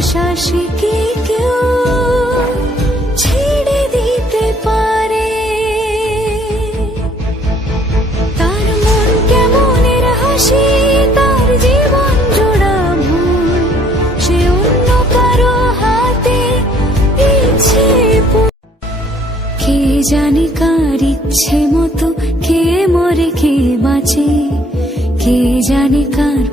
সে কি কেউ ছেড়ে দিতে পারে। তার মন কেমনের হাসি, তার জীবন জোড়া ভুল, সে অন্য কারও হাতে ইচ্ছে কে জানে কার ইচ্ছে মতো কে মরে কে বাঁচে, কে জানে কার